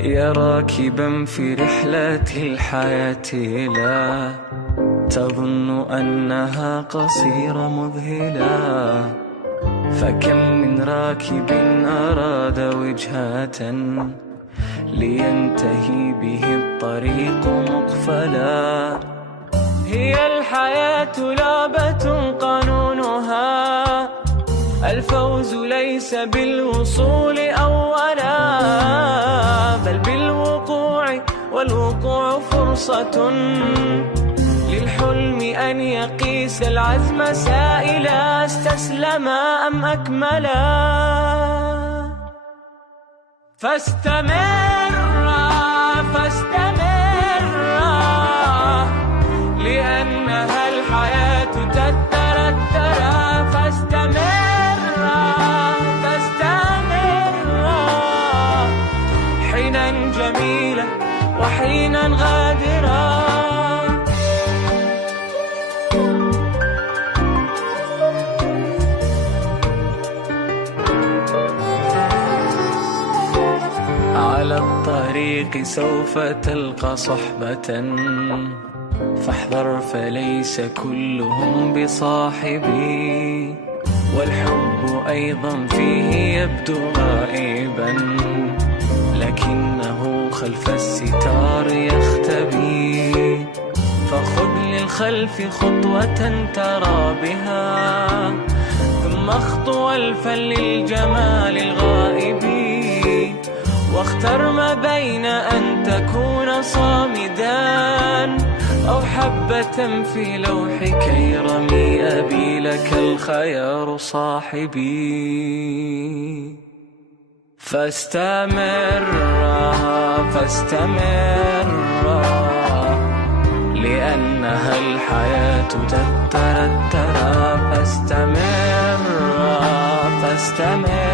يا راكبا في رحلة الحياة لا تظن أنها قصيرة مذهلة، فكم من راكب أراد وجهة لينتهي به الطريق مقفلا. هي الحياة لعبة قانونها الفوز ليس بالوصول أولا، بل بالوقوع، والوقوع فرصة للحلم أن يقيس العزم سائلا استسلم أم أكملا. فاستمر فاستمر لأنها الحياة تترترى. فاستمر فاستمر حينا جميلا وحينا غادرا. على الطريق سوف تلقى صحبة فاحذر فليس كلهم بصاحبي، والحب أيضا فيه يبدو غائبا لكنه خلف الستار يختبي. فخذ للخلف خطوة ترى بها ثم اخطو ألفا للجمال الغائب، واختر ما بين أن تكون صامدا أو حبة في لوحك يرمي أبي لك الخيار صاحبي. فاستمر فاستمر لأنها الحياة تترترى. فاستمر فاستمر